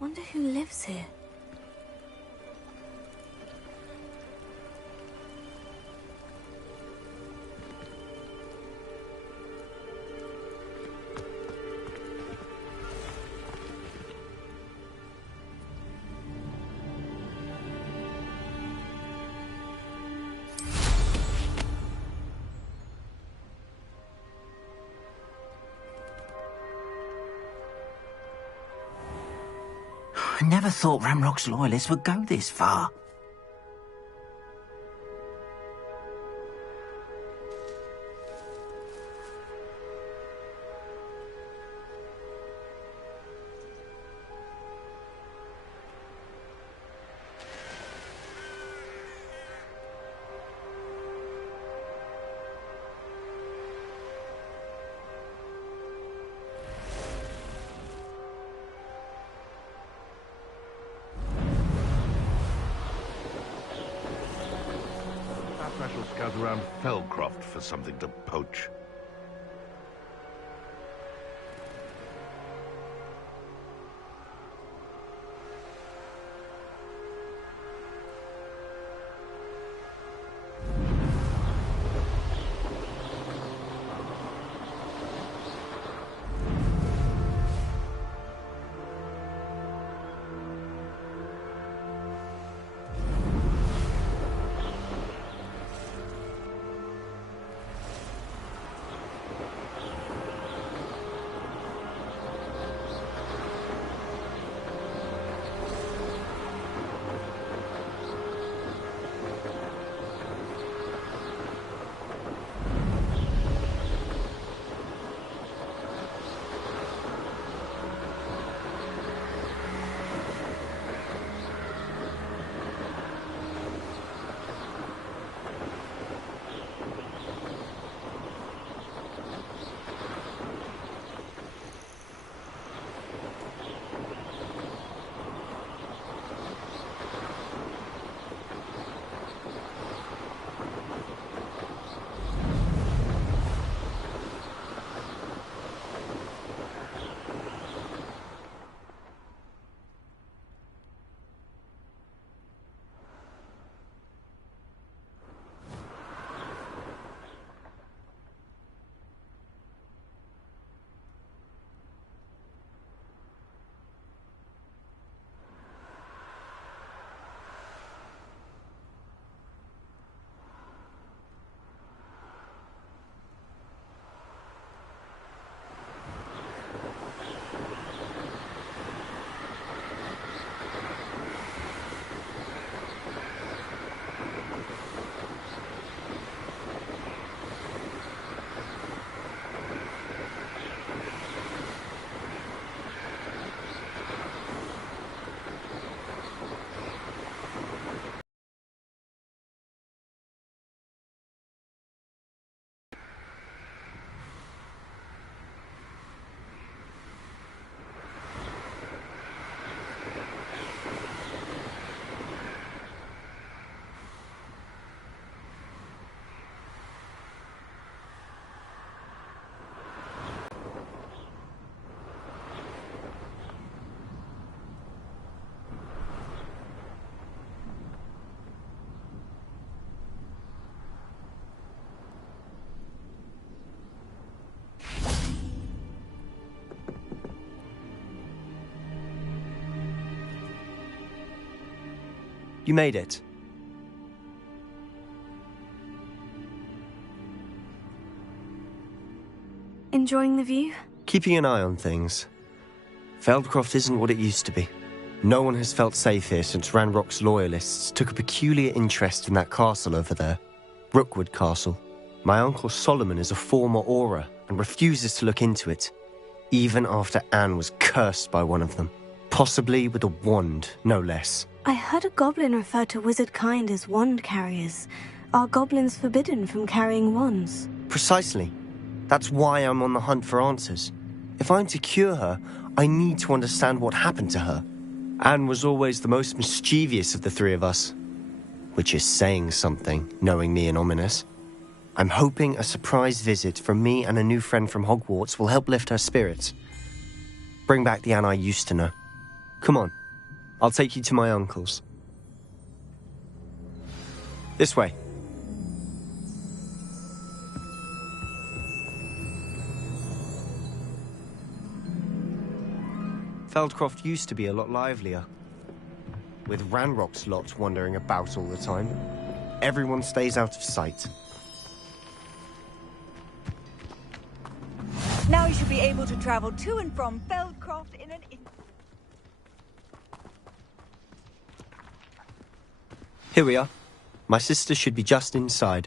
Wonder who lives here. I never thought Ramrock's loyalists would go this far. Around Fellcroft for something to poach. You made it. Enjoying the view? Keeping an eye on things. Feldcroft isn't what it used to be. No one has felt safe here since Ranrock's loyalists took a peculiar interest in that castle over there. Rookwood Castle. My uncle Solomon is a former Auror and refuses to look into it, even after Anne was cursed by one of them. Possibly with a wand, no less. I heard a goblin refer to wizard kind as wand carriers. Are goblins forbidden from carrying wands? Precisely. That's why I'm on the hunt for answers. If I'm to cure her, I need to understand what happened to her. Anne was always the most mischievous of the three of us. Which is saying something, knowing me and Ominous. I'm hoping a surprise visit from me and a new friend from Hogwarts will help lift her spirits. Bring back the Anne I used to know. Come on, I'll take you to my uncle's. This way. Feldcroft used to be a lot livelier. With Ranrock's lot wandering about all the time. Everyone stays out of sight. Now you should be able to travel to and from Feldcroft in an instant. Here we are. My sister should be just inside.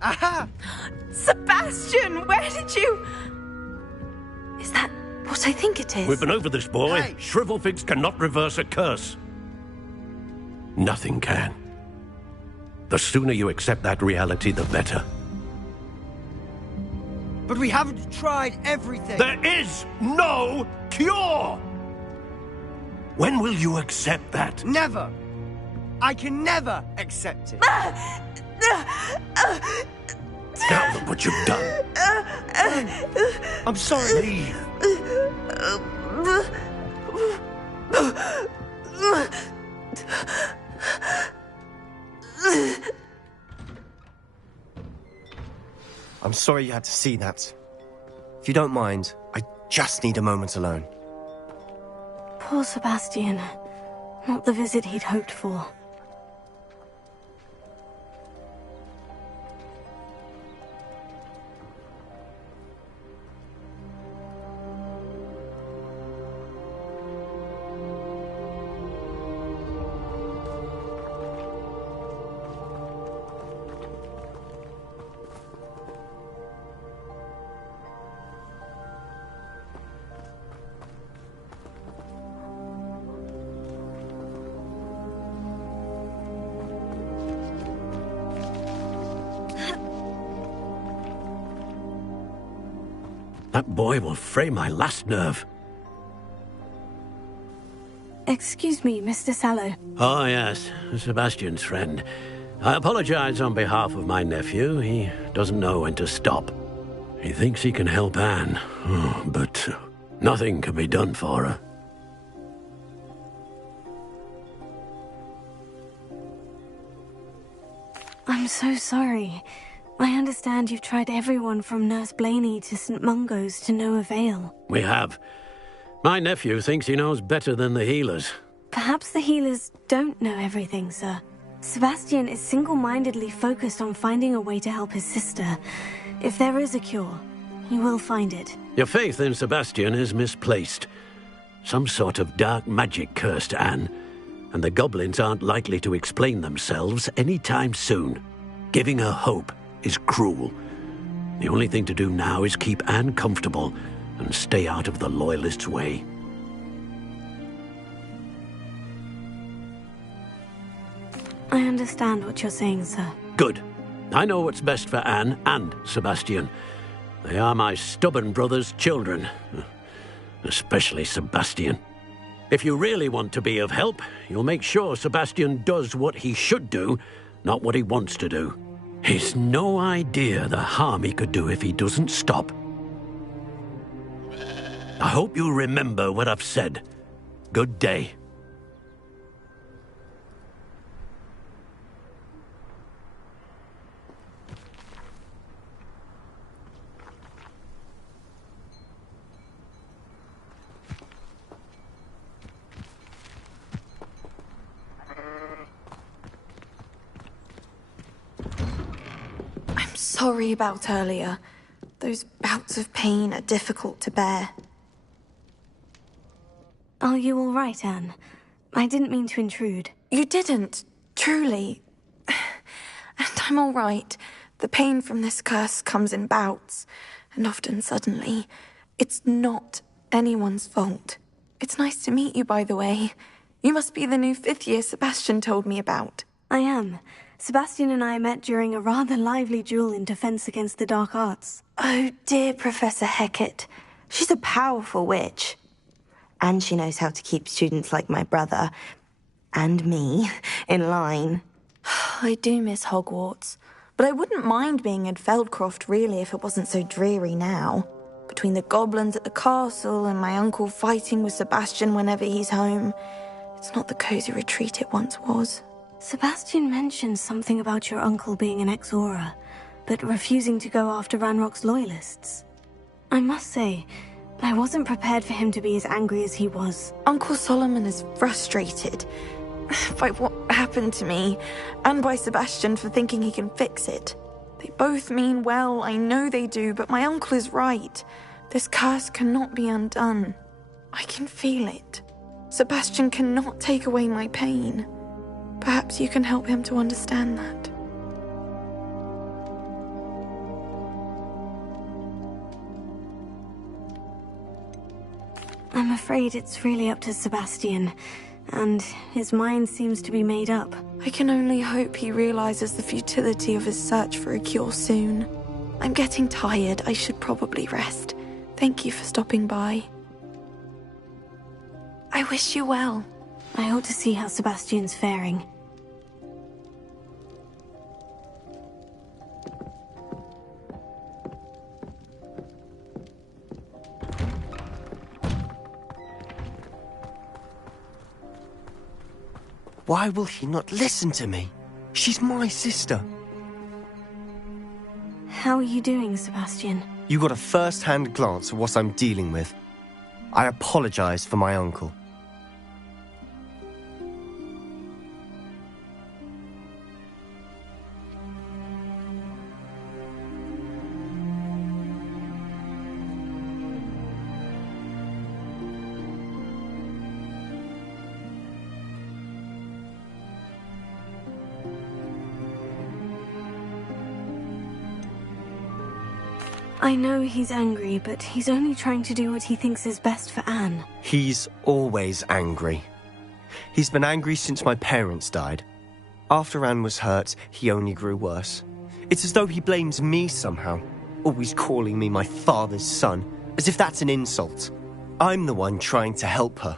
Aha! Sebastian, where did you... Is that what I think it is? We've been over this, boy. Hey. Shrivelfigs cannot reverse a curse. Nothing can. The sooner you accept that reality, the better. But we haven't tried everything. There is no cure! When will you accept that? Never. I can never accept it. Now look what you've done. I'm sorry. Leave. I'm sorry you had to see that. If you don't mind, I just need a moment alone. Poor Sebastian. Not the visit he'd hoped for. That boy will fray my last nerve. Excuse me, Mr. Sallow. Oh, yes. Sebastian's friend. I apologize on behalf of my nephew. He doesn't know when to stop. He thinks he can help Anne, but nothing can be done for her. I'm so sorry. I understand you've tried everyone from Nurse Blaney to St. Mungo's to no avail. We have. My nephew thinks he knows better than the healers. Perhaps the healers don't know everything, sir. Sebastian is single-mindedly focused on finding a way to help his sister. If there is a cure, he will find it. Your faith in Sebastian is misplaced. Some sort of dark magic cursed Anne, and the goblins aren't likely to explain themselves anytime soon. Giving her hope is cruel. The only thing to do now is keep Anne comfortable and stay out of the Loyalists' way. I understand what you're saying, sir. Good. I know what's best for Anne and Sebastian. They are my stubborn brother's children. Especially Sebastian. If you really want to be of help, you'll make sure Sebastian does what he should do, not what he wants to do. He's no idea the harm he could do if he doesn't stop. I hope you'll remember what I've said. Good day. sorry about earlier. Those bouts of pain are difficult to bear. Are you all right, Anne? I didn't mean to intrude. You didn't, truly. And I'm all right. The pain from this curse comes in bouts, and often suddenly. It's not anyone's fault. It's nice to meet you, by the way. You must be the new 5th year Sebastian told me about. I am. Sebastian and I met during a rather lively duel in defense against the dark arts. Oh dear, Professor Hecat. She's a powerful witch. And she knows how to keep students like my brother, and me, in line. I do miss Hogwarts, but I wouldn't mind being in Feldcroft really if it wasn't so dreary now. Between the goblins at the castle and my uncle fighting with Sebastian whenever he's home, it's not the cozy retreat it once was. Sebastian mentioned something about your uncle being an ex-Aura, but refusing to go after Ranrock's loyalists. I must say, I wasn't prepared for him to be as angry as he was. Uncle Solomon is frustrated by what happened to me, and by Sebastian for thinking he can fix it. They both mean well, I know they do, but my uncle is right. This curse cannot be undone. I can feel it. Sebastian cannot take away my pain. Perhaps you can help him to understand that. I'm afraid it's really up to Sebastian, and his mind seems to be made up. I can only hope he realizes the futility of his search for a cure soon. I'm getting tired. I should probably rest. Thank you for stopping by. I wish you well. I ought to see how Sebastian's faring. Why will he not listen to me? She's my sister. How are you doing, Sebastian? You got a first-hand glance at what I'm dealing with. I apologize for my uncle. I know he's angry, but he's only trying to do what he thinks is best for Anne. He's always angry. He's been angry since my parents died. After Anne was hurt, he only grew worse. It's as though he blames me somehow, always calling me my father's son, as if that's an insult. I'm the one trying to help her.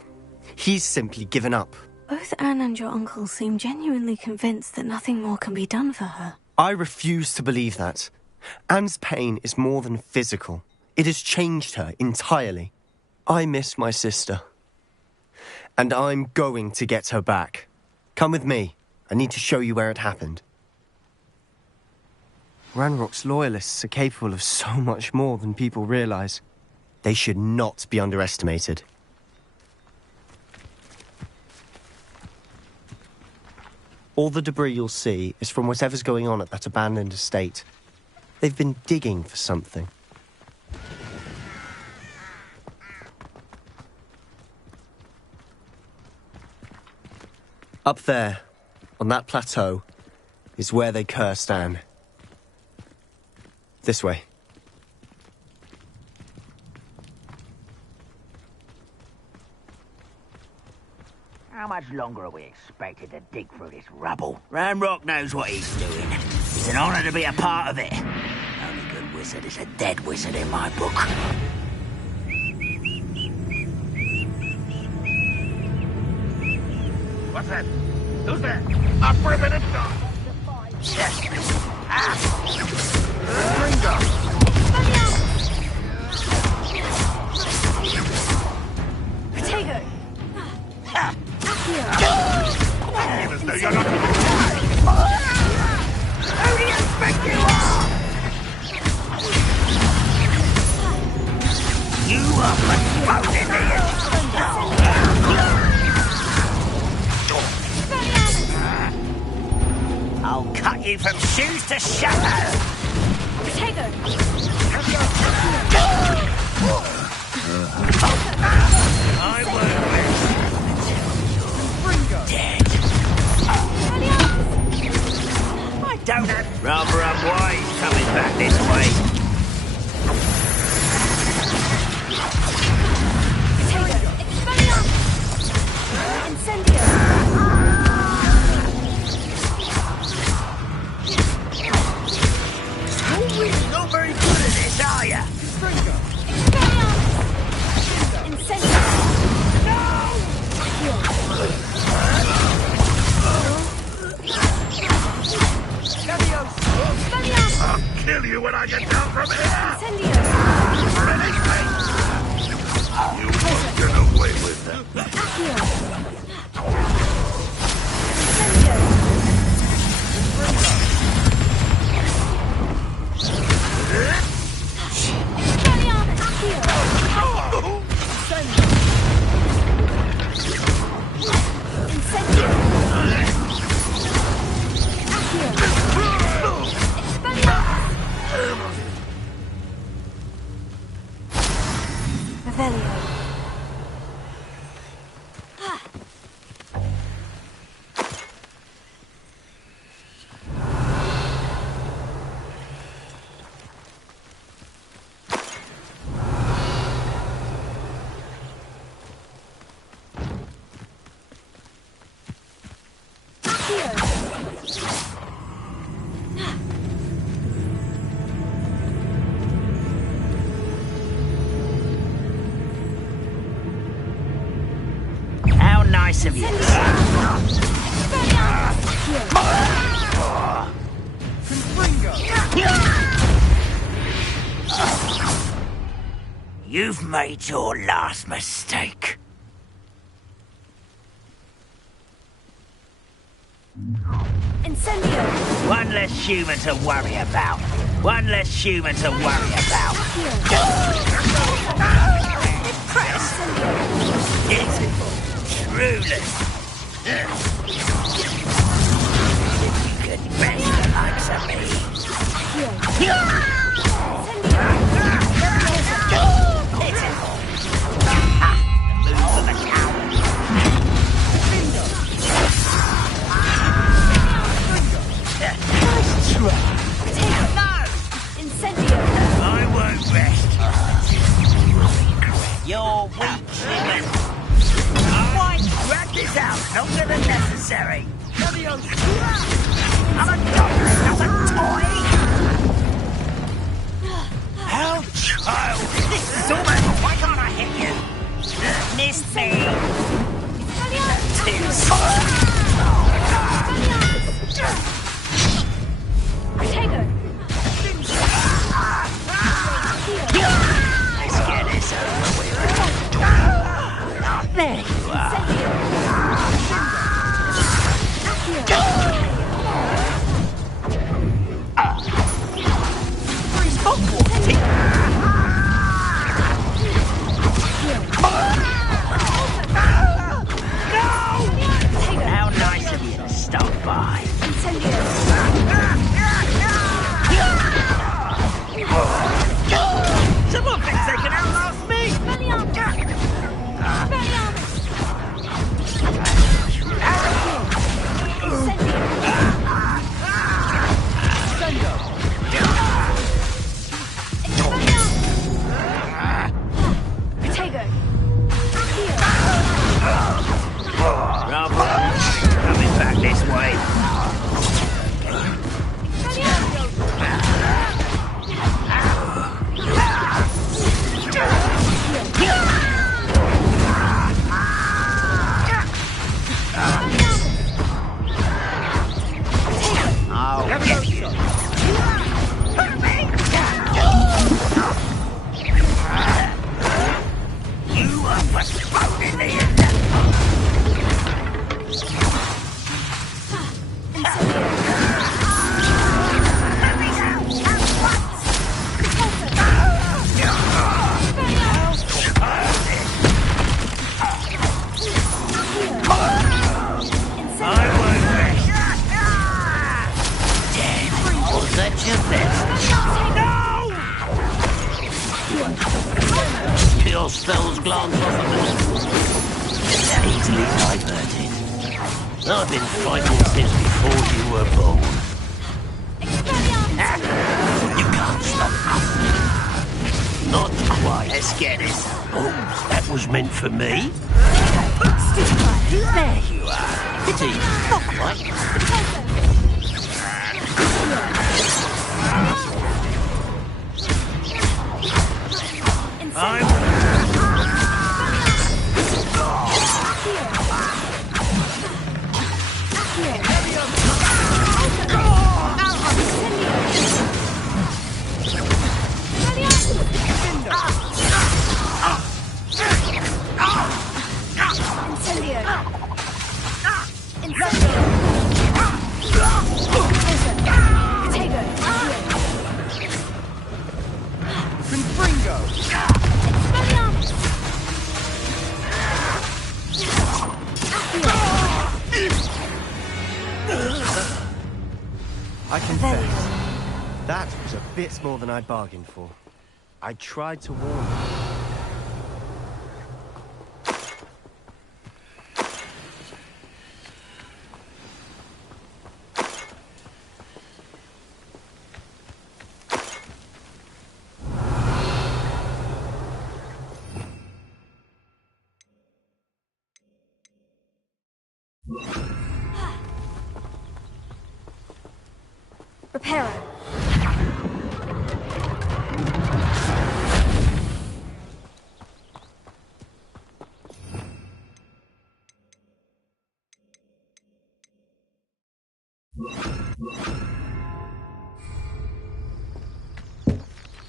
He's simply given up. Both Anne and your uncle seem genuinely convinced that nothing more can be done for her. I refuse to believe that. Anne's pain is more than physical. It has changed her entirely. I miss my sister. And I'm going to get her back. Come with me. I need to show you where it happened. Ranrock's loyalists are capable of so much more than people realize. They should not be underestimated. All the debris you'll see is from whatever's going on at that abandoned estate. They've been digging for something. Up there, on that plateau, is where they cursed Anne. This way. How much longer are we expected to dig through this rubble? Ranrock knows what he's doing. It's an honor to be a part of it. Only good wizard is a dead wizard in my book. What's that? Who's there? Up for a minute. Potato! Even though you're not... Who do you think you are? You are promoted I'll cut you from shoes to shadow. I won't rest until dead. I don't have... Rather unwise coming back this way. You're really not very good at this, are you? I'll kill you when I get down from here! Finish me! You won't get away with that. How nice of you. You've made your last mistake. Incendio! One less human to worry about. One less human to worry about. Pitiful. Truly. You could best the likes of me. Pitiful. The move of a coward. Nice try. No! Incendio! I won't rest. You're weak, human. Why drag this out longer than necessary? I'm a doctor, not a toy. How childish! This is almost... Why can't I hit you? Miss me. Too slow. Let's get this over with. There you are. glance off at the... Easily diverted. I've been fighting since before you were born. You can't stop us. Not quite. Let's get this. Oh, that was meant for me? There you are. Pity. Not quite. I confess, that was a bit more than I bargained for. I tried to warn you. Repairer.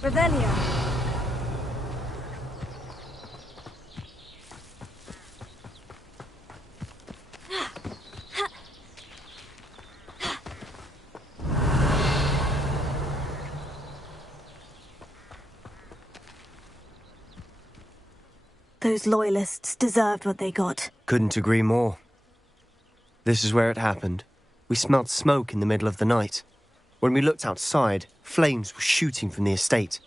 Revelio. Those loyalists deserved what they got. Couldn't agree more. This is where it happened. We smelled smoke in the middle of the night. When we looked outside, flames were shooting from the estate.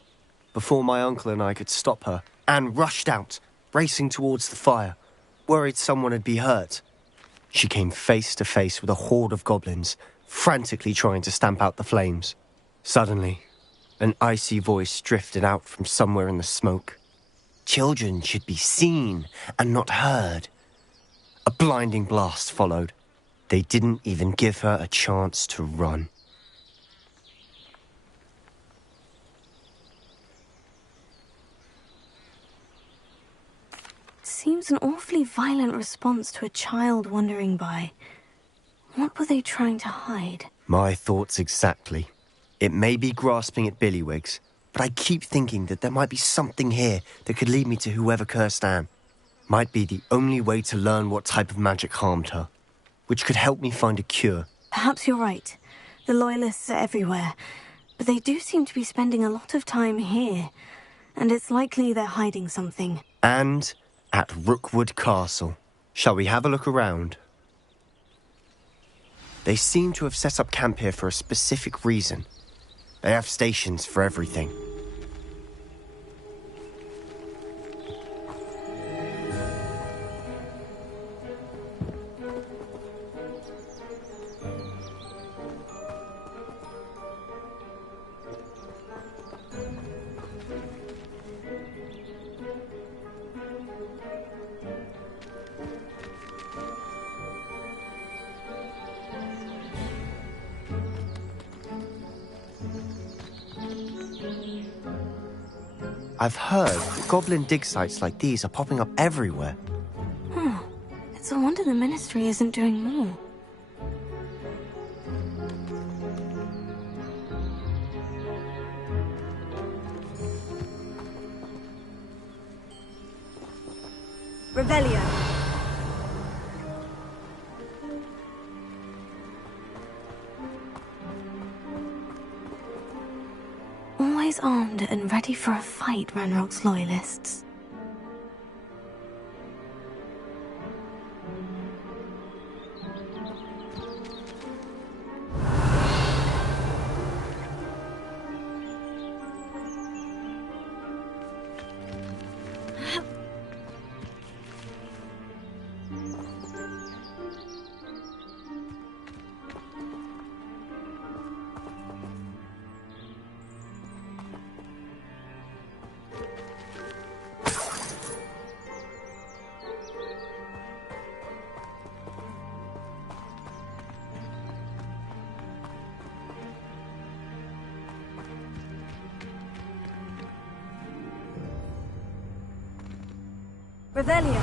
Before my uncle and I could stop her, Anne rushed out, racing towards the fire, worried someone had been hurt. She came face to face with a horde of goblins, frantically trying to stamp out the flames. Suddenly, an icy voice drifted out from somewhere in the smoke. Children should be seen and not heard. A blinding blast followed. They didn't even give her a chance to run. Seems an awfully violent response to a child wandering by. What were they trying to hide? My thoughts exactly. It may be grasping at billywhigs, but I keep thinking that there might be something here that could lead me to whoever cursed Anne. Might be the only way to learn what type of magic harmed her, which could help me find a cure. Perhaps you're right. The Loyalists are everywhere, but they do seem to be spending a lot of time here, and it's likely they're hiding something. And at Rookwood Castle. Shall we have a look around? They seem to have set up camp here for a specific reason. They have stations for everything. I've heard that goblin dig sites like these are popping up everywhere. It's a wonder the Ministry isn't doing more. Revelio. Always armed and ready for a fight, Ranrock's Loyalists. Revelio.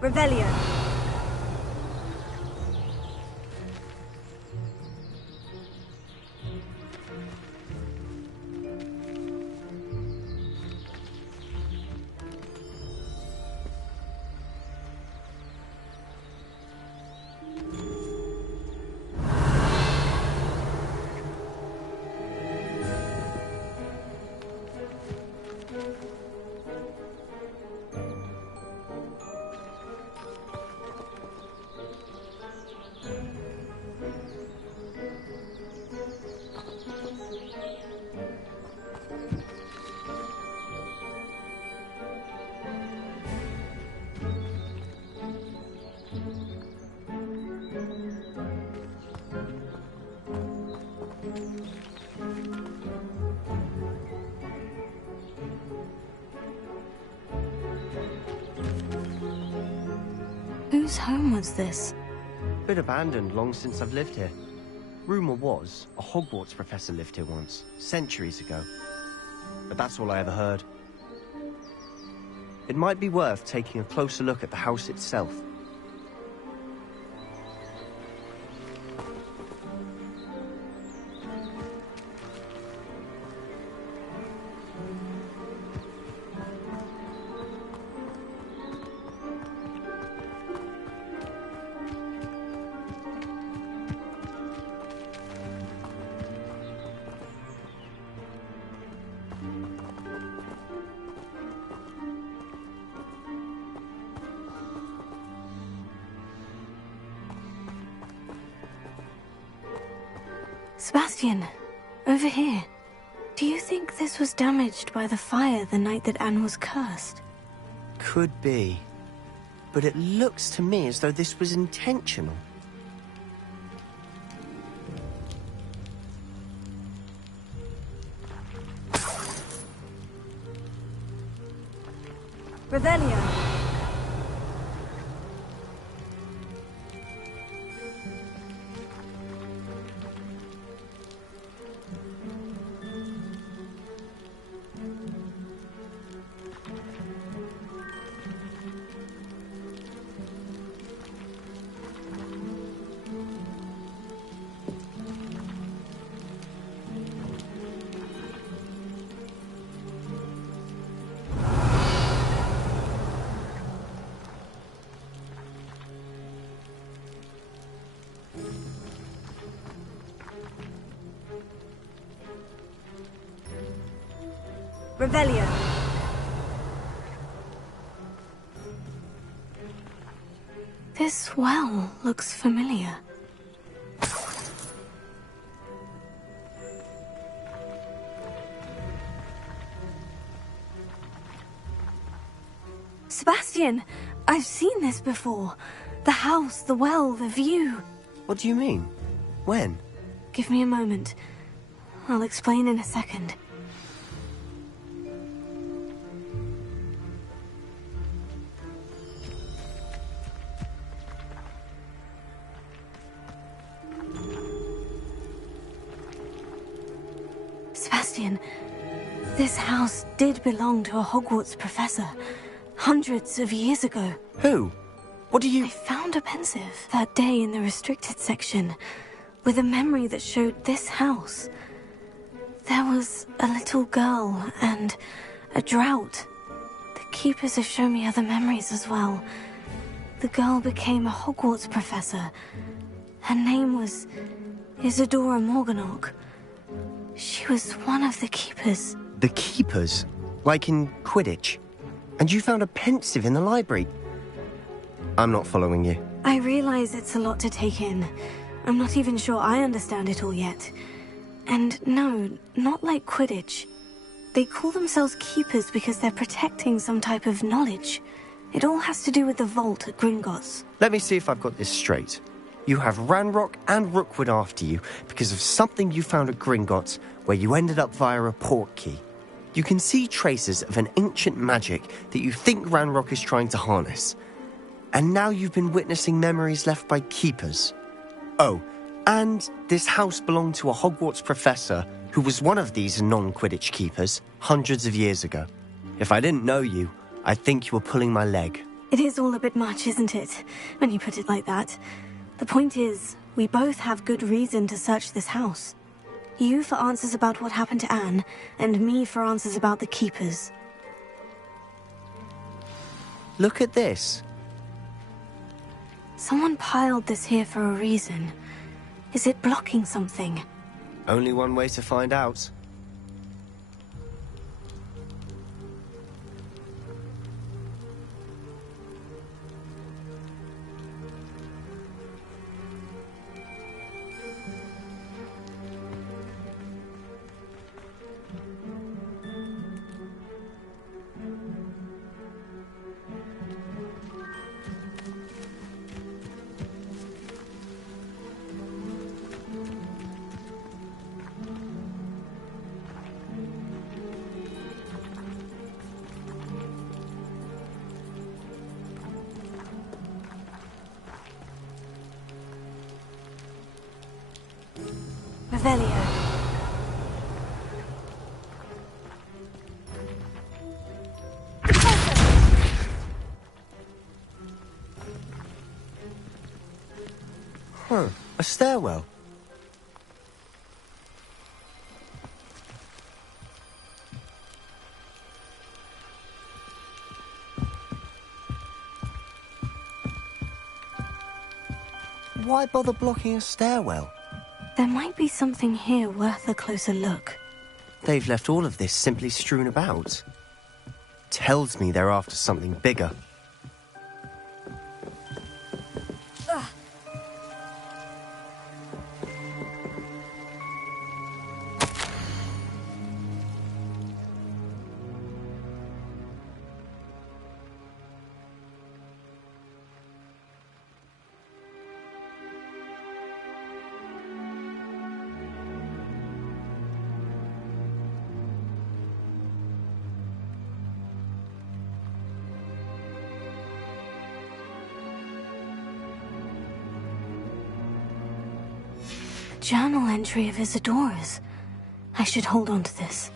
Revelio. Whose home was this? Been abandoned long since I've lived here. Rumor was, a Hogwarts professor lived here once, centuries ago. But that's all I ever heard. It might be worth taking a closer look at the house itself. Sebastian, over here. Do you think this was damaged by the fire the night that Anne was cursed? Could be. But it looks to me as though this was intentional. Revelio. Revelio. This well looks familiar. Sebastian, I've seen this before. The house, the well, the view. What do you mean? When? Give me a moment. I'll explain in a second. Sebastian, this house did belong to a Hogwarts professor, hundreds of years ago. Who? What do you... I found a pensive that day in the restricted section. with a memory that showed this house. There was a little girl and a drought. The keepers have shown me other memories as well. The girl became a Hogwarts professor. Her name was Isadora Morganach. She was one of the keepers. The keepers? Like in Quidditch? And you found a pensive in the library? I'm not following you. I realize it's a lot to take in. I'm not even sure I understand it all yet. And no, not like Quidditch. They call themselves keepers because they're protecting some type of knowledge. It all has to do with the vault at Gringotts. Let me see if I've got this straight. You have Ranrock and Rookwood after you because of something you found at Gringotts where you ended up via a portkey. You can see traces of an ancient magic that you think Ranrock is trying to harness. And now you've been witnessing memories left by keepers. Oh, and this house belonged to a Hogwarts professor who was one of these non-Quidditch keepers hundreds of years ago. If I didn't know you, I'd think you were pulling my leg. It is all a bit much, isn't it? When you put it like that. The point is, we both have good reason to search this house. You for answers about what happened to Anne, and me for answers about the keepers. Look at this. Someone piled this here for a reason. Is it blocking something? Only one way to find out. Revelio. A stairwell. Why bother blocking a stairwell? There might be something here worth a closer look. They've left all of this simply strewn about. Tells me they're after something bigger. Journal entry of Isadora's. I should hold on to this.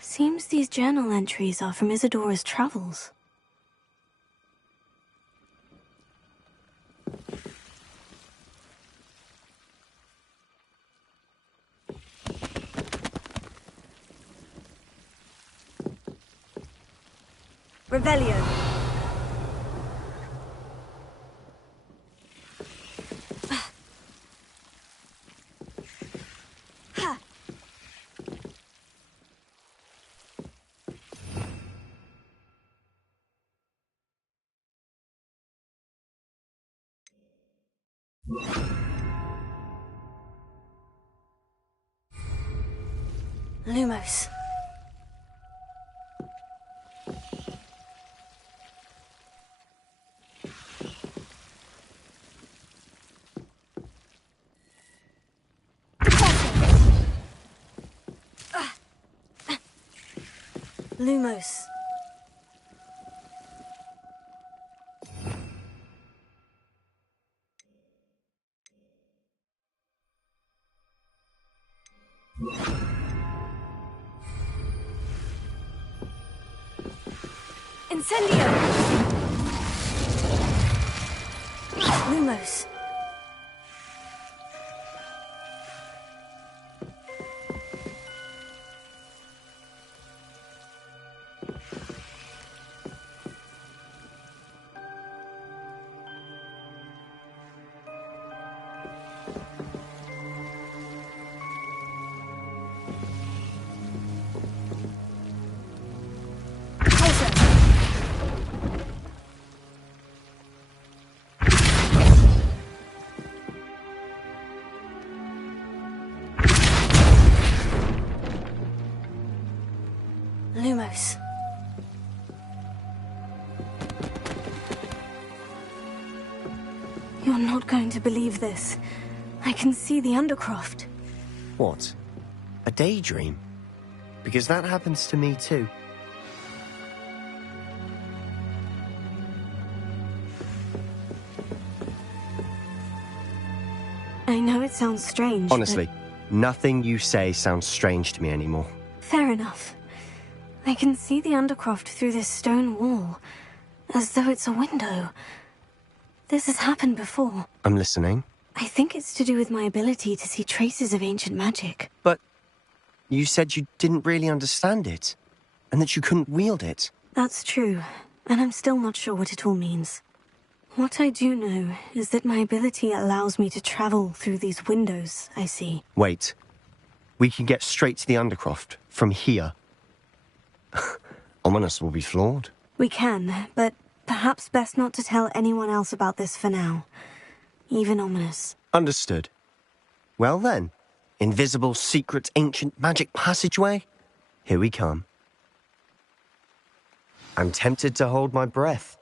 Seems these journal entries are from Isadora's travels. Revelio. Lumos. Lumos. Incendio! Lumos. Lumos. You're not going to believe this. I can see the Undercroft. What? A daydream? Because that happens to me too. I know it sounds strange, Honestly, nothing you say sounds strange to me anymore. Fair enough. I can see the Undercroft through this stone wall, as though it's a window. This has happened before. I'm listening. I think it's to do with my ability to see traces of ancient magic. But you said you didn't really understand it, and that you couldn't wield it. That's true, and I'm still not sure what it all means. What I do know is that my ability allows me to travel through these windows I see. Wait. We can get straight to the Undercroft from here. Ominous will be floored. We can, but perhaps best not to tell anyone else about this for now. Even Ominous. Understood. Well then, invisible, secret, ancient magic passageway? Here we come. I'm tempted to hold my breath.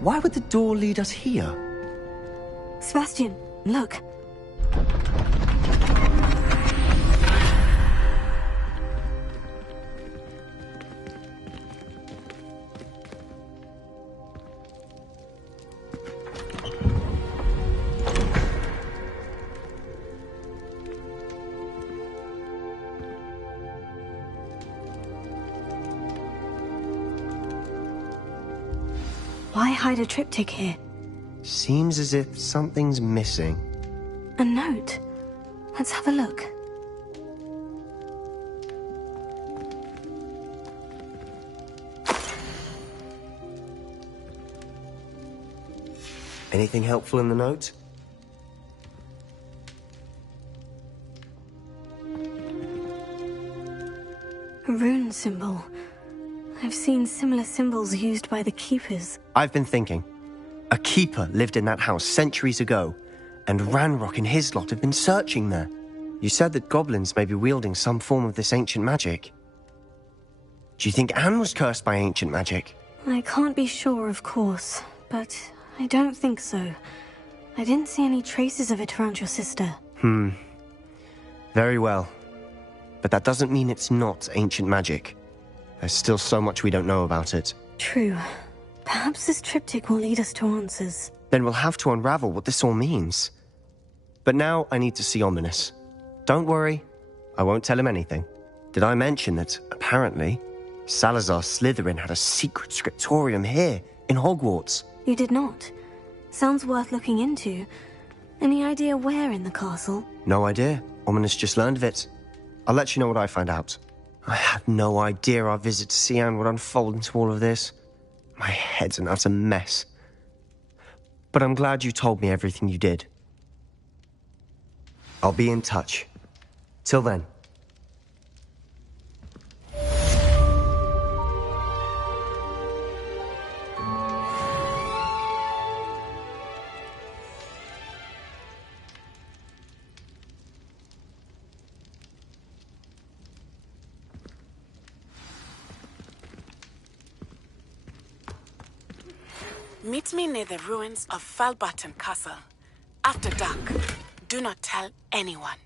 Why would the door lead us here? Sebastian, look. Why hide a triptych here? Seems as if something's missing. A note. Let's have a look. Anything helpful in the note? A rune symbol. I've seen similar symbols used by the Keepers. I've been thinking. A keeper lived in that house centuries ago, and Ranrock and his lot have been searching there. You said that goblins may be wielding some form of this ancient magic. Do you think Anne was cursed by ancient magic? I can't be sure, of course, but I don't think so. I didn't see any traces of it around your sister. Very well. But that doesn't mean it's not ancient magic. There's still so much we don't know about it. True. Perhaps this triptych will lead us to answers. Then we'll have to unravel what this all means. But now I need to see Ominous. Don't worry, I won't tell him anything. Did I mention that, apparently, Salazar Slytherin had a secret scriptorium here, in Hogwarts? You did not. Sounds worth looking into. Any idea where in the castle? No idea. Ominous just learned of it. I'll let you know what I find out. I had no idea our visit to Sian would unfold into all of this. My head's an utter mess. But I'm glad you told me everything you did. I'll be in touch. Till then, Meet me near the ruins of Falbutton Castle. After dark. Do not tell anyone.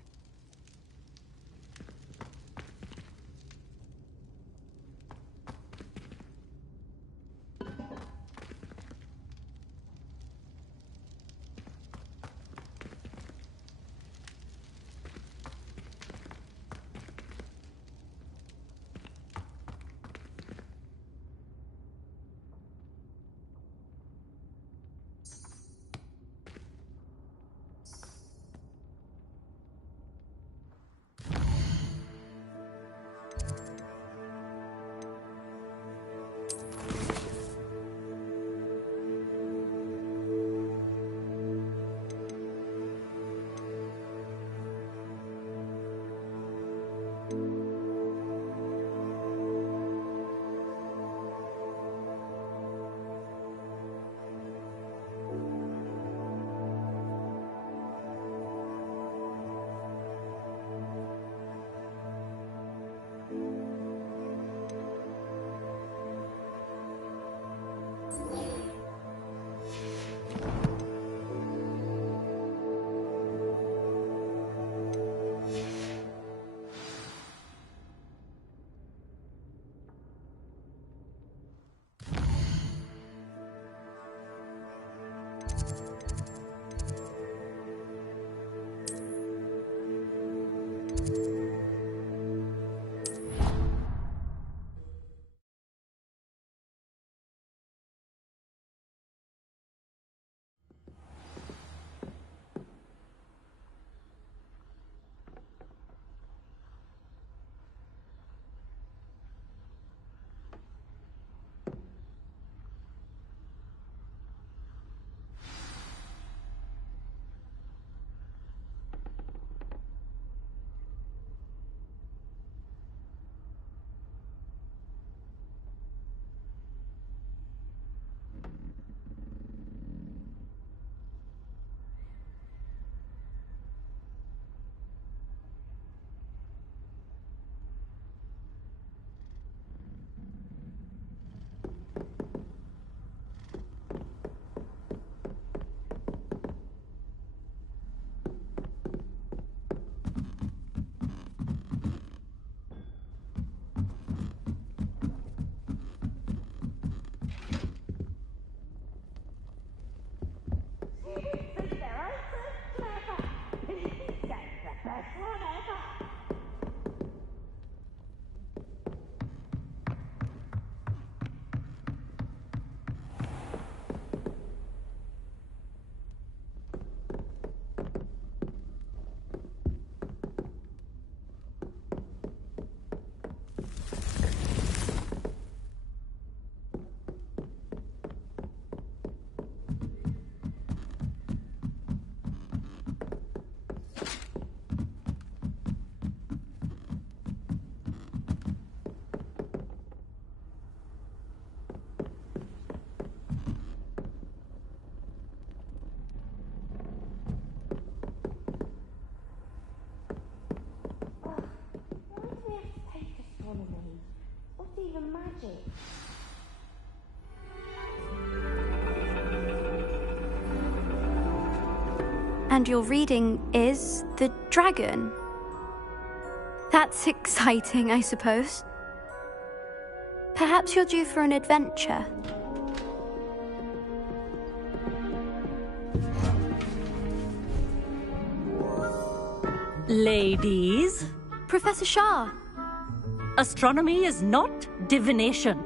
And your reading is the dragon. That's exciting, I suppose. Perhaps you're due for an adventure. Ladies. Professor Shah. Astronomy is not divination.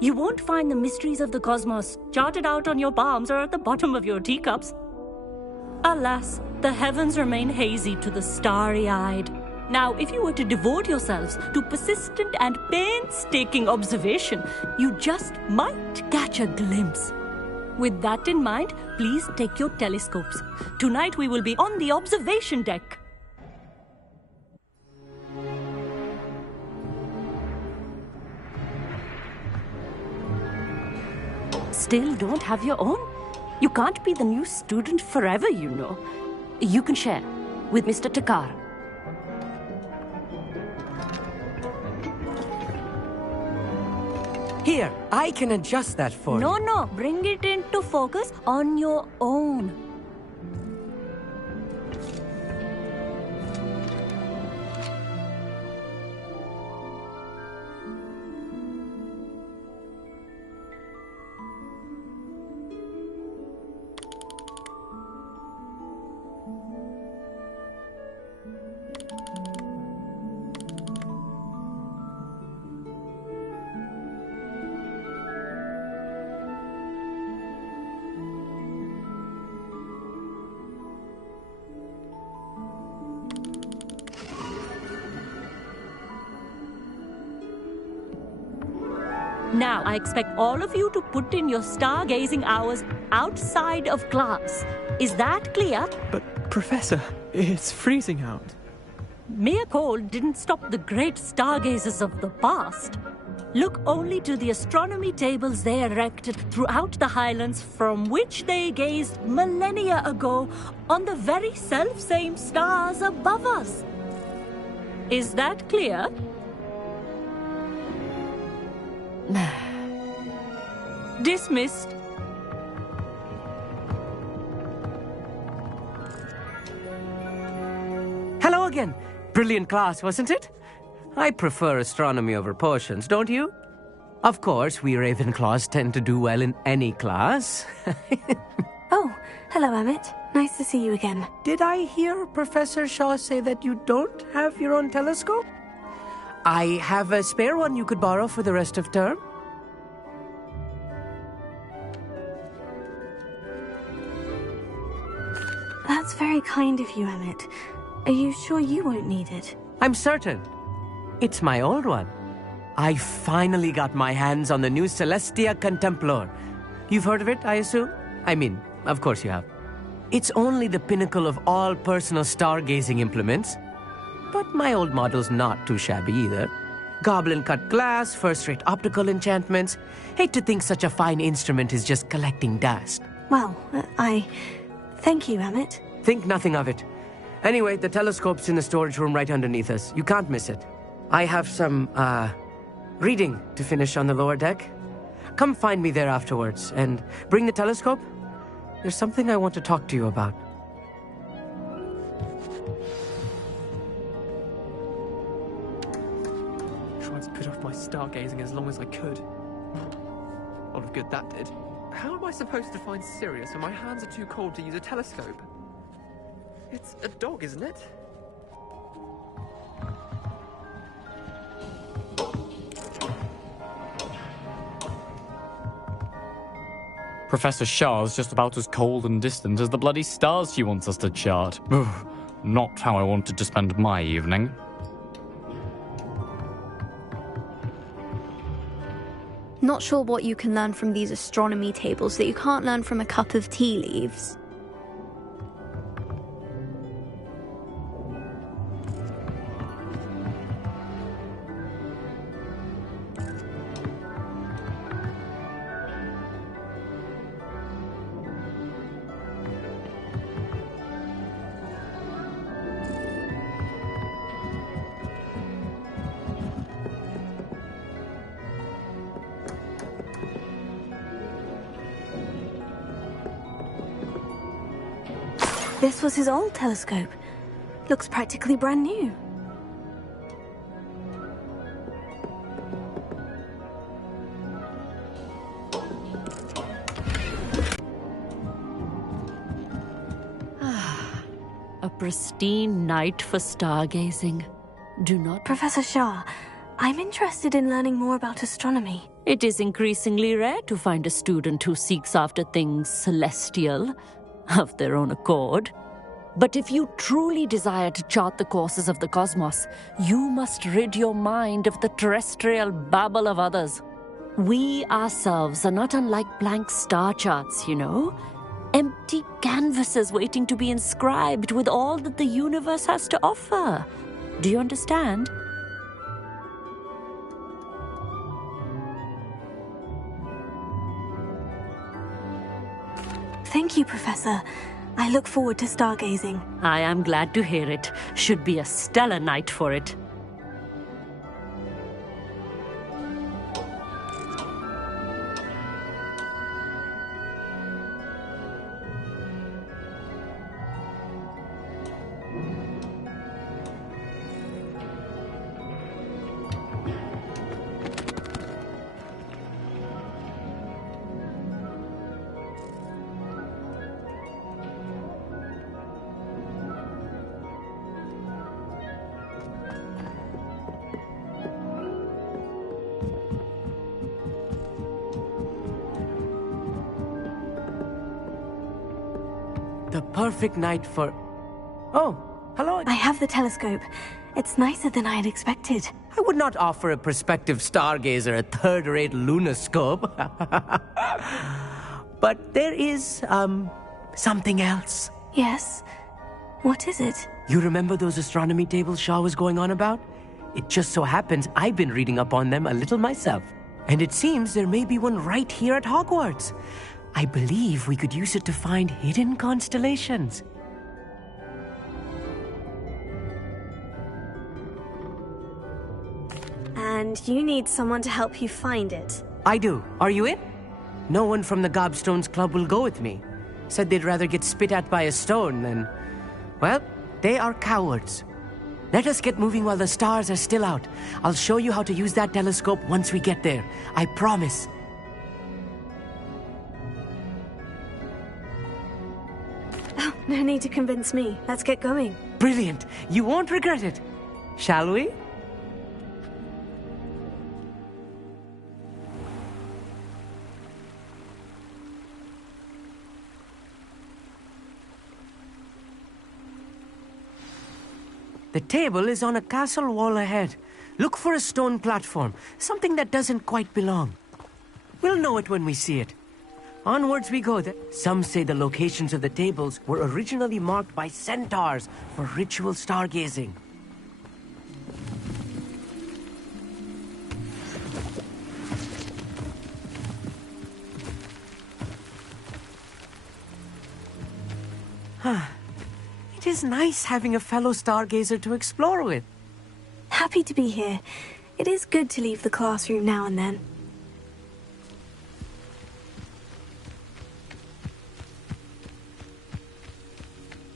You won't find the mysteries of the cosmos charted out on your palms or at the bottom of your teacups. Alas, the heavens remain hazy to the starry-eyed. Now, if you were to devote yourselves to persistent and painstaking observation, you just might catch a glimpse. With that in mind, please take your telescopes. Tonight we will be on the observation deck. Still don't have your own? You can't be the new student forever, you know. You can share with Mr. Takar. Here, I can adjust that for you. No, bring it into focus on your own. Now, I expect all of you to put in your stargazing hours outside of class. Is that clear? But, Professor, it's freezing out. Mere cold didn't stop the great stargazers of the past. Look only to the astronomy tables they erected throughout the Highlands from which they gazed millennia ago on the very self-same stars above us. Is that clear? Dismissed. Hello again. Brilliant class, wasn't it? I prefer astronomy over potions, don't you? Of course, we Ravenclaws tend to do well in any class. Oh, hello, Emmett. Nice to see you again. Did I hear Professor Shaw say that you don't have your own telescope? I have a spare one you could borrow for the rest of term. That's very kind of you, Emmett. Are you sure you won't need it? I'm certain. It's my old one. I finally got my hands on the new Celestia Contemplar. You've heard of it, I assume? I mean, of course you have. It's only the pinnacle of all personal stargazing implements. But my old model's not too shabby either. Goblin-cut glass, first-rate optical enchantments. Hate to think such a fine instrument is just collecting dust. Well, thank you, Emmett. Think nothing of it. Anyway, the telescope's in the storage room right underneath us. You can't miss it. I have some, reading to finish on the lower deck. Come find me there afterwards, and bring the telescope. There's something I want to talk to you about. Tried to put off my stargazing as long as I could. A lot of good that did. How am I supposed to find Sirius when my hands are too cold to use a telescope? It's a dog, isn't it? Professor Shah's just about as cold and distant as the bloody stars she wants us to chart. Ugh, not how I wanted to spend my evening. Not sure what you can learn from these astronomy tables that you can't learn from a cup of tea leaves. This was his old telescope. Looks practically brand new. A pristine night for stargazing. Do not... Professor Shah, I'm interested in learning more about astronomy. It is increasingly rare to find a student who seeks after things celestial, of their own accord. But if you truly desire to chart the courses of the cosmos, you must rid your mind of the terrestrial babble of others. We ourselves are not unlike blank star charts, you know? Empty canvases waiting to be inscribed with all that the universe has to offer. Do you understand? Thank you, Professor. I look forward to stargazing. I am glad to hear it. Should be a stellar night for it. perfect night for... Oh, hello. I have the telescope. It's nicer than I had expected. I would not offer a prospective stargazer a third-rate lunoscope. But there is, something else. Yes? What is it? You remember those astronomy tables Shaw was going on about? It just so happens I've been reading up on them a little myself. And it seems there may be one right here at Hogwarts. I believe we could use it to find hidden constellations. And you need someone to help you find it. I do. Are you in? No one from the Gobstones Club will go with me. Said they'd rather get spit at by a stone than... Well, they are cowards. Let us get moving while the stars are still out. I'll show you how to use that telescope once we get there. I promise. Oh, no need to convince me. Let's get going. Brilliant. You won't regret it. Shall we? The table is on a castle wall ahead. Look for a stone platform, something that doesn't quite belong. We'll know it when we see it. Onwards we go. Some say the locations of the tables were originally marked by centaurs for ritual stargazing. It is nice having a fellow stargazer to explore with. Happy to be here. It is good to leave the classroom now and then.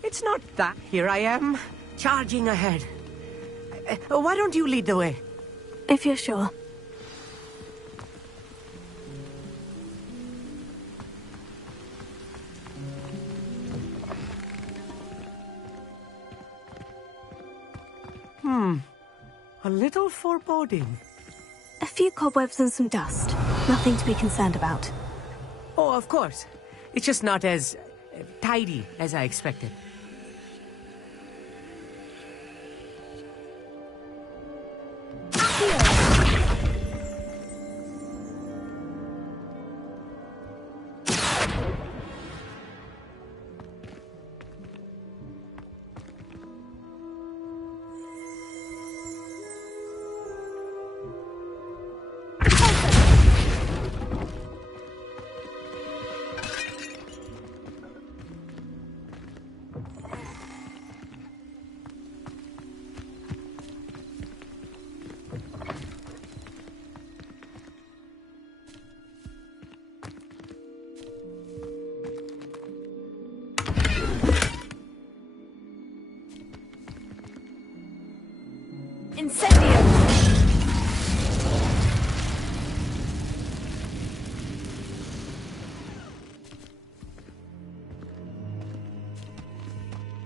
It's not that. Here I am, charging ahead. Why don't you lead the way? If you're sure. A little foreboding. A few cobwebs and some dust. Nothing to be concerned about. Oh, of course. It's just not as tidy as I expected.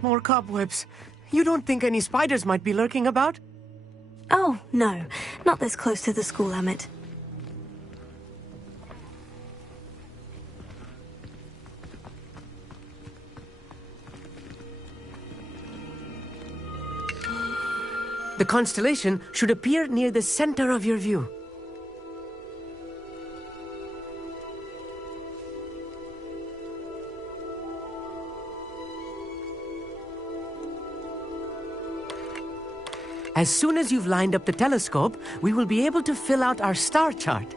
More cobwebs. You don't think any spiders might be lurking about? Oh, no. Not this close to the school, Emmett. The constellation should appear near the center of your view. As soon as you've lined up the telescope, we will be able to fill out our star chart.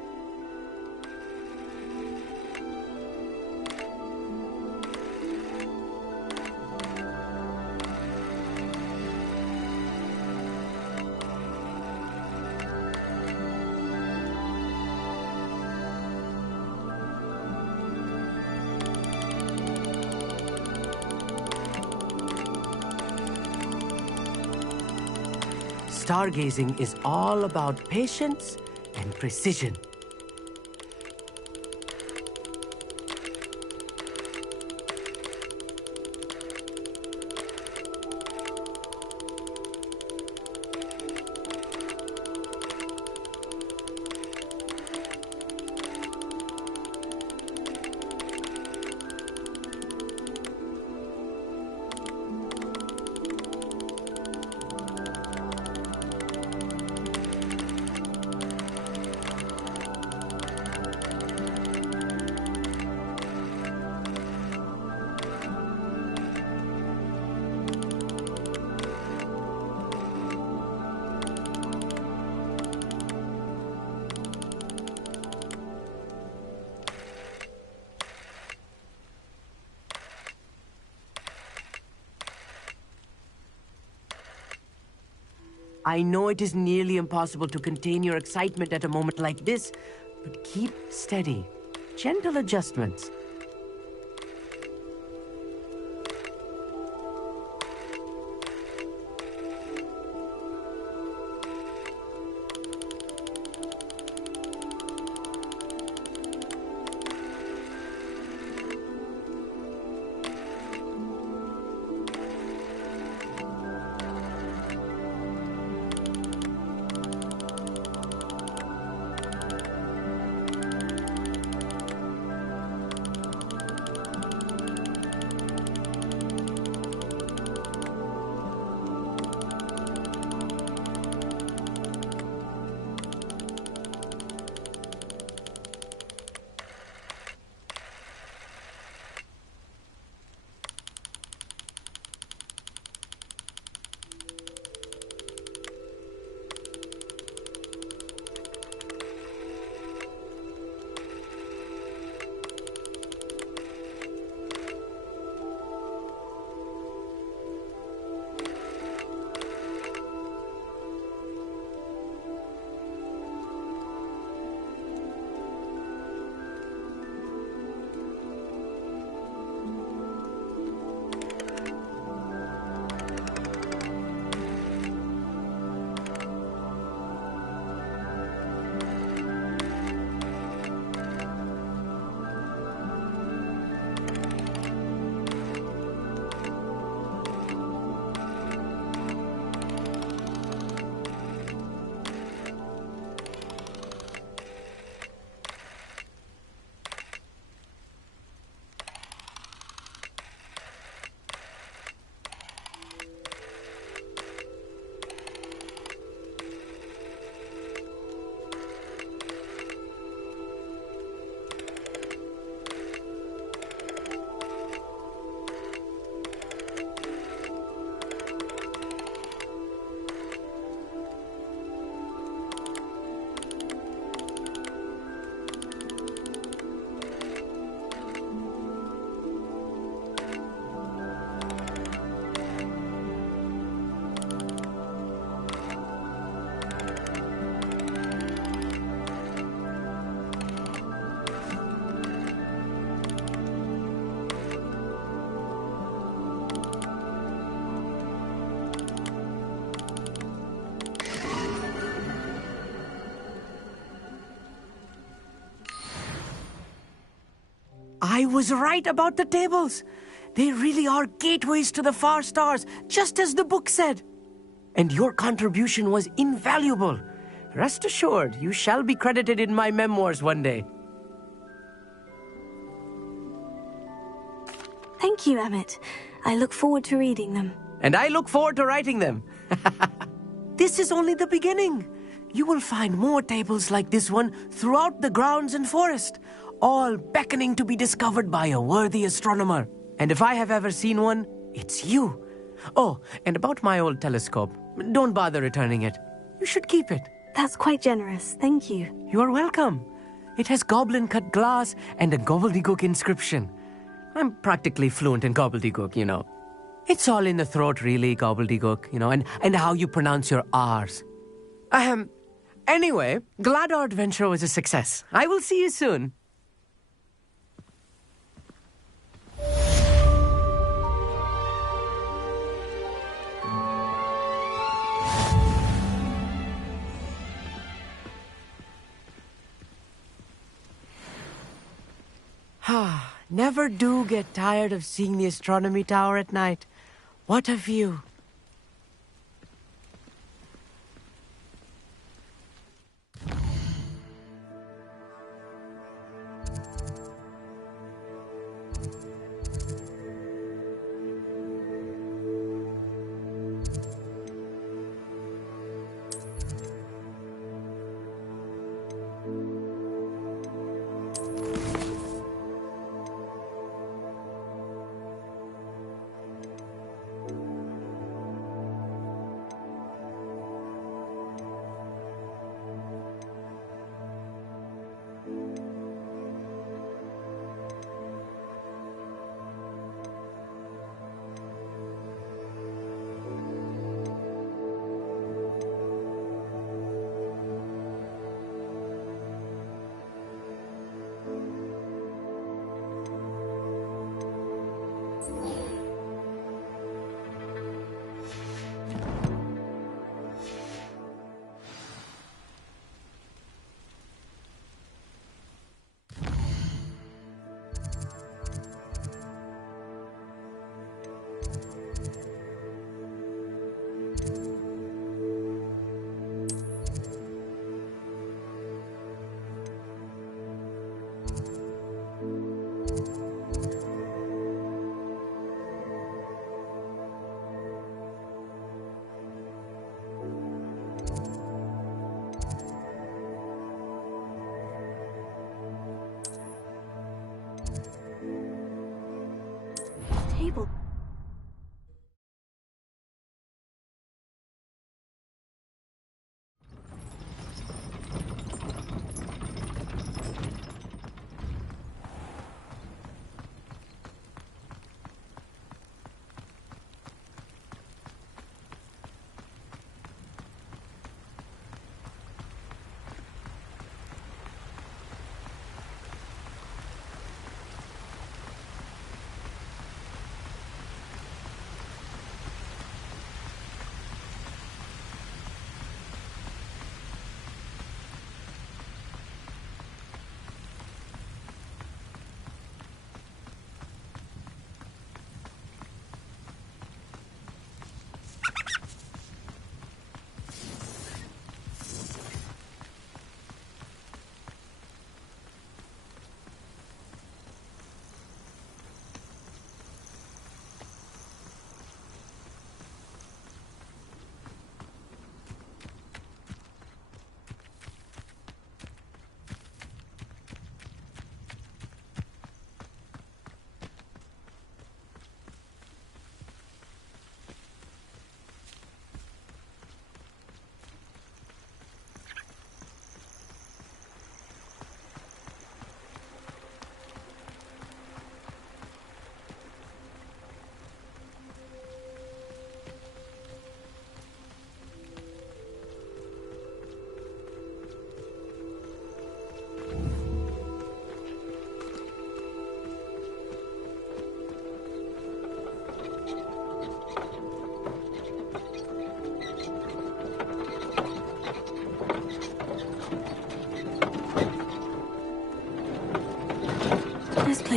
Stargazing is all about patience and precision. I know it is nearly impossible to contain your excitement at a moment like this, but keep steady. Gentle adjustments. I was right about the tables. They really are gateways to the far stars, just as the book said. And your contribution was invaluable. Rest assured, you shall be credited in my memoirs one day. Thank you, Emmett. I look forward to reading them. And I look forward to writing them. This is only the beginning. You will find more tables like this one throughout the grounds and forest, all beckoning to be discovered by a worthy astronomer. And if I have ever seen one, it's you. Oh, and about my old telescope, don't bother returning it. You should keep it. That's quite generous, thank you. You're welcome. It has goblin-cut glass and a gobbledygook inscription. I'm practically fluent in gobbledygook, you know. It's all in the throat, really, gobbledygook, you know, and how you pronounce your R's. Anyway, glad our adventure was a success. I will see you soon. Never do get tired of seeing the astronomy tower at night. What a view.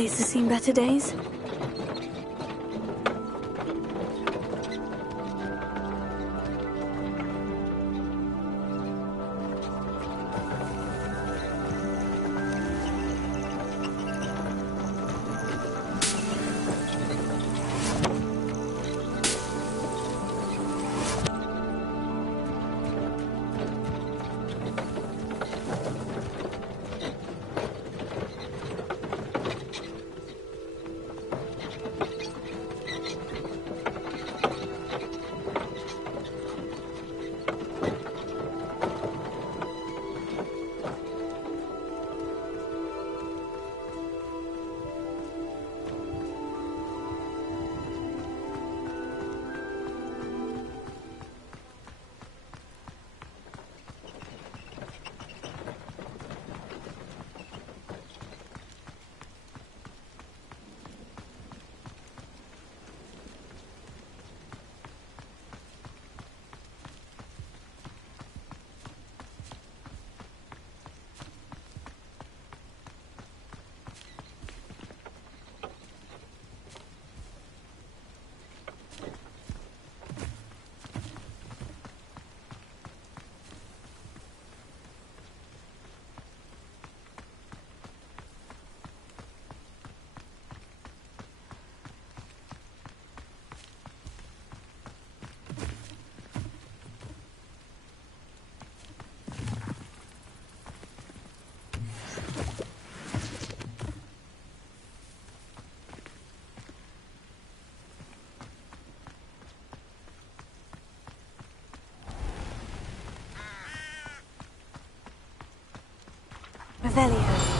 place has seen better days. Revelio.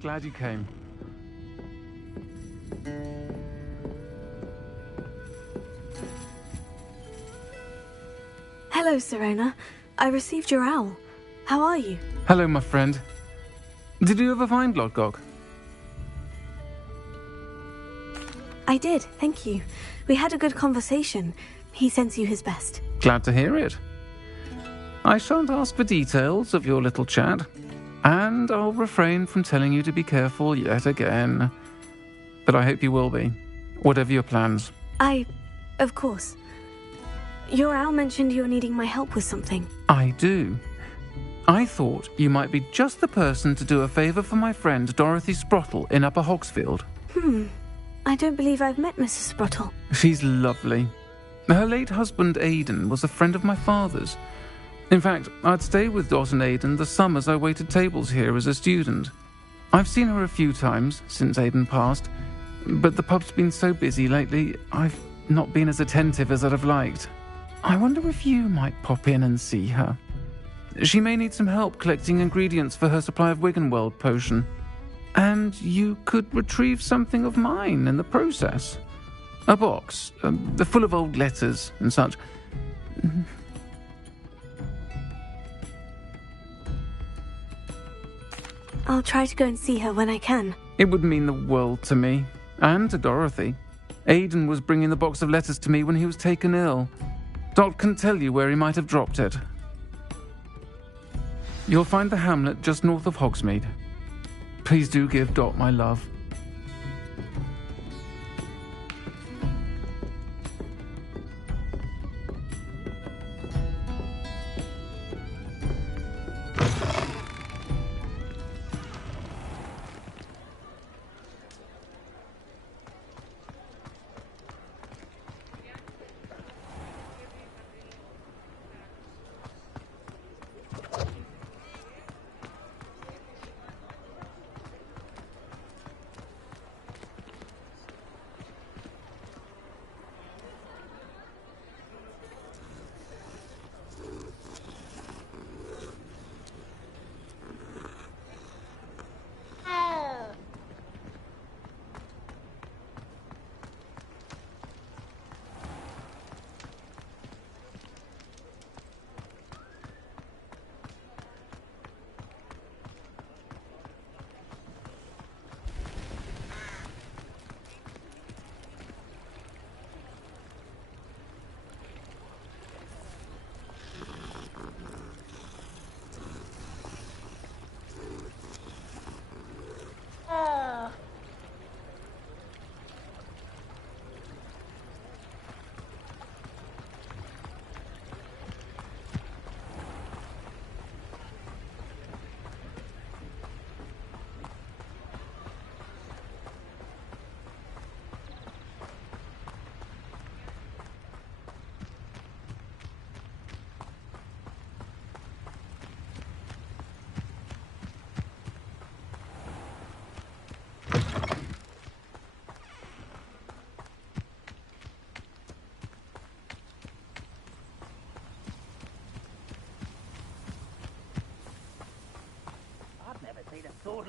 Glad you came. Hello, Serona. I received your owl. How are you? Hello, my friend. Did you ever find Lodgok? I did, thank you. We had a good conversation. He sends you his best. Glad to hear it. I shan't ask for details of your little chat, and I'll refrain from telling you to be careful yet again. But I hope you will be, whatever your plans. Of course. Your owl mentioned you're needing my help with something. I do. I thought you might be just the person to do a favour for my friend Dorothy Sprottle in Upper Hogsfield. I don't believe I've met Mrs. Sprottle. She's lovely. Her late husband Aidan was a friend of my father's. In fact, I'd stay with Dot and Aidan the summers I waited tables here as a student. I've seen her a few times since Aidan passed, but the pub's been so busy lately, I've not been as attentive as I'd have liked. I wonder if you might pop in and see her. She may need some help collecting ingredients for her supply of Wiggenweld potion. And you could retrieve something of mine in the process. A box, full of old letters and such. I'll try to go and see her when I can. It would mean the world to me, and to Dorothy. Aidan was bringing the box of letters to me when he was taken ill. Dot can tell you where he might have dropped it. You'll find the hamlet just north of Hogsmeade. Please do give Dot my love.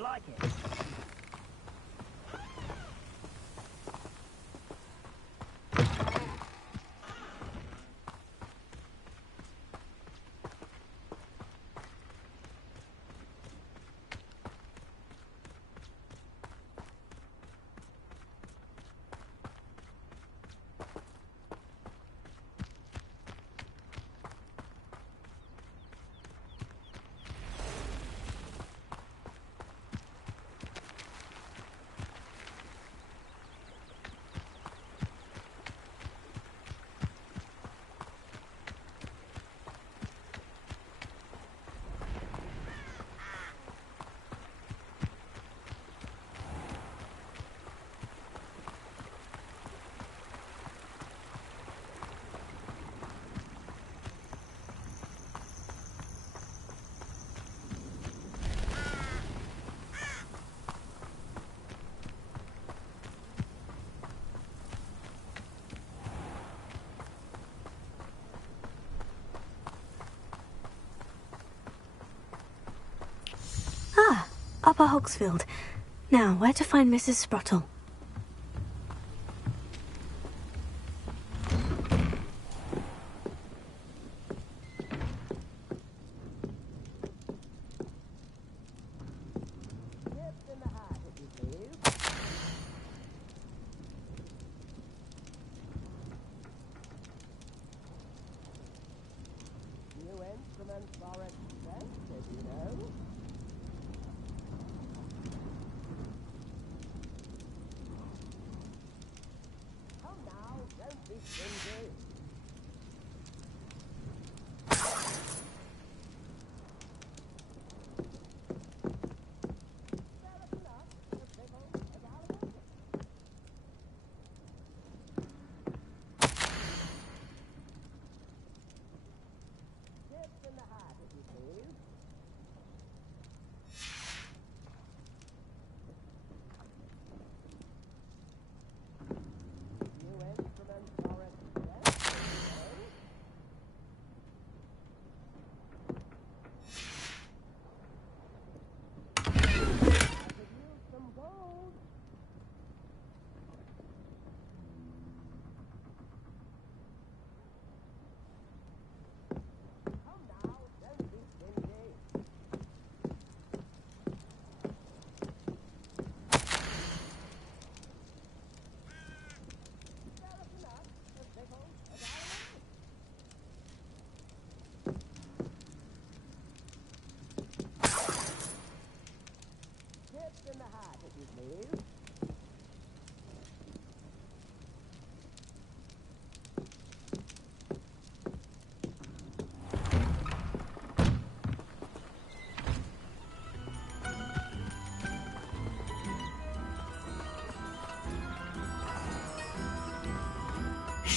would like it. Upper Hogsfield. Now, where to find Mrs. Sprottle?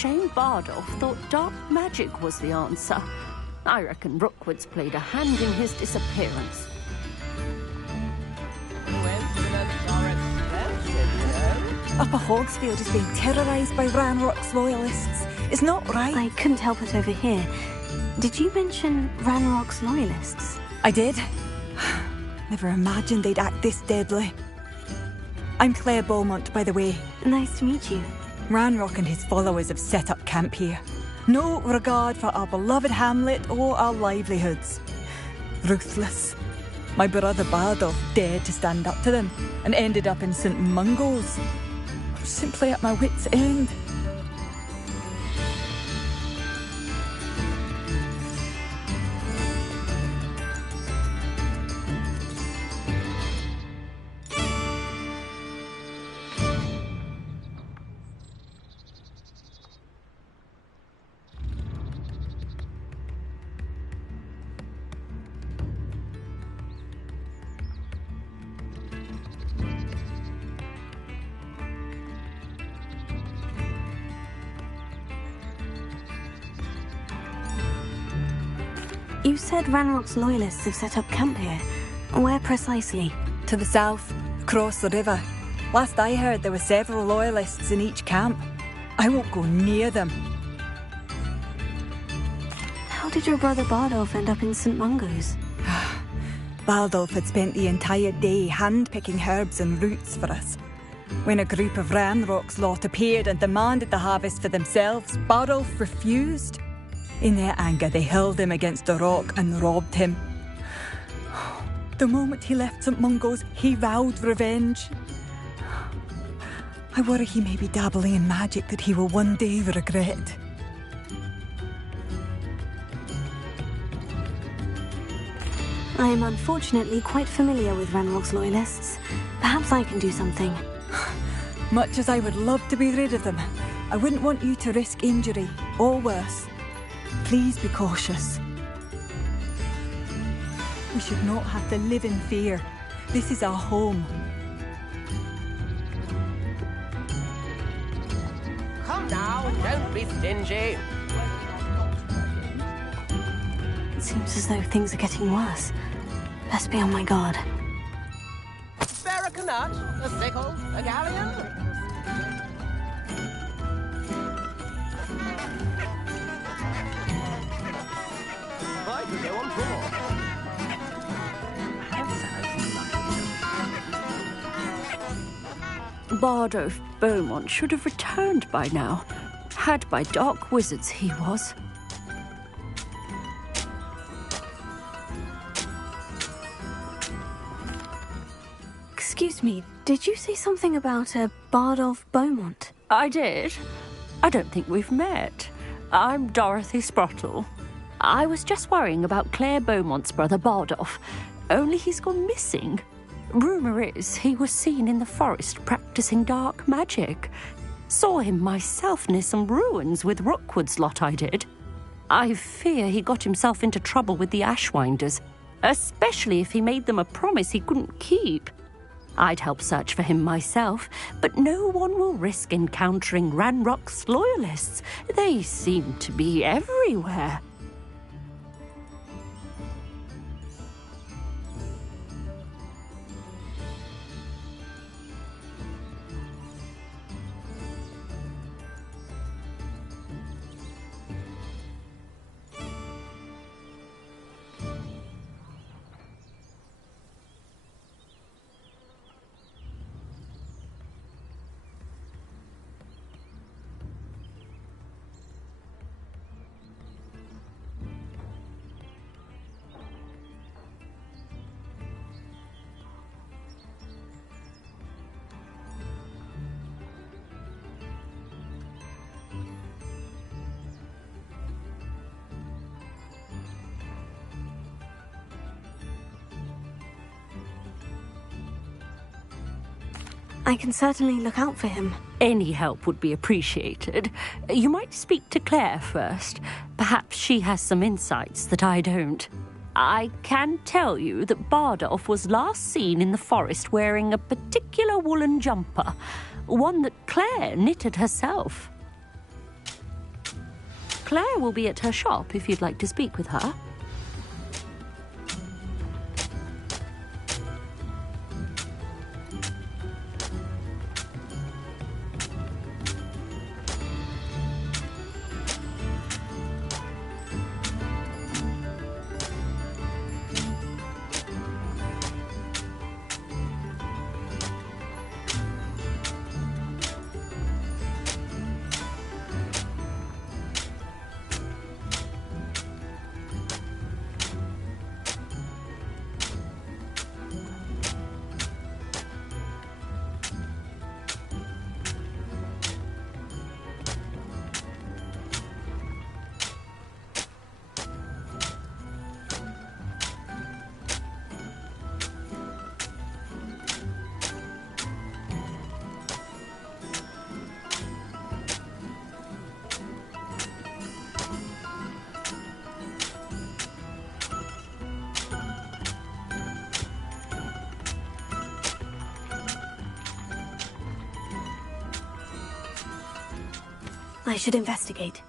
Shane Bardolph thought dark magic was the answer. I reckon Rookwood's played a hand in his disappearance. Upper Hogsfield is being terrorised by Ranrock's loyalists. It's not right. I couldn't help it over here. Did you mention Ranrock's loyalists? I did. Never imagined they'd act this deadly. I'm Claire Beaumont, by the way. Nice to meet you. Ranrock and his followers have set up camp here. No regard for our beloved hamlet or our livelihoods. Ruthless. My brother Bardolph dared to stand up to them and ended up in St. Mungo's. I was simply at my wit's end. You said Ranrock's loyalists have set up camp here. Where precisely? To the south, across the river. Last I heard, there were several loyalists in each camp. I won't go near them. How did your brother Bardolph end up in St. Mungo's? Baldolf had spent the entire day hand-picking herbs and roots for us. When a group of Ranrock's lot appeared and demanded the harvest for themselves, Baldolf refused. In their anger, they hurled him against a rock and robbed him. The moment he left St. Mungo's, he vowed revenge. I worry he may be dabbling in magic that he will one day regret. I am unfortunately quite familiar with Ranrock's loyalists. Perhaps I can do something. Much as I would love to be rid of them, I wouldn't want you to risk injury, or worse. Please be cautious. We should not have to live in fear. This is our home. Come now, don't be stingy. It seems as though things are getting worse. Best be on my guard. Spare a canut, a sickle, a galleon. Right, we go on tour. Bardolph Beaumont should have returned by now. Had by dark wizards he was. Excuse me, did you say something about a Bardolph Beaumont? I did. I don't think we've met. I'm Dorothy Sprottle. I was just worrying about Claire Beaumont's brother Bardolph, only he's gone missing. Rumour is he was seen in the forest practicing dark magic. Saw him myself near some ruins with Rookwood's lot I did. I fear he got himself into trouble with the Ashwinders, especially if he made them a promise he couldn't keep. I'd help search for him myself, but no one will risk encountering Ranrock's loyalists. They seem to be everywhere. I can certainly look out for him. Any help would be appreciated. You might speak to Claire first. Perhaps she has some insights that I don't. I can tell you that Bardolph was last seen in the forest wearing a particular woolen jumper, one that Claire knitted herself. Claire will be at her shop if you'd like to speak with her. I should investigate.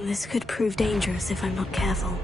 This could prove dangerous if I'm not careful.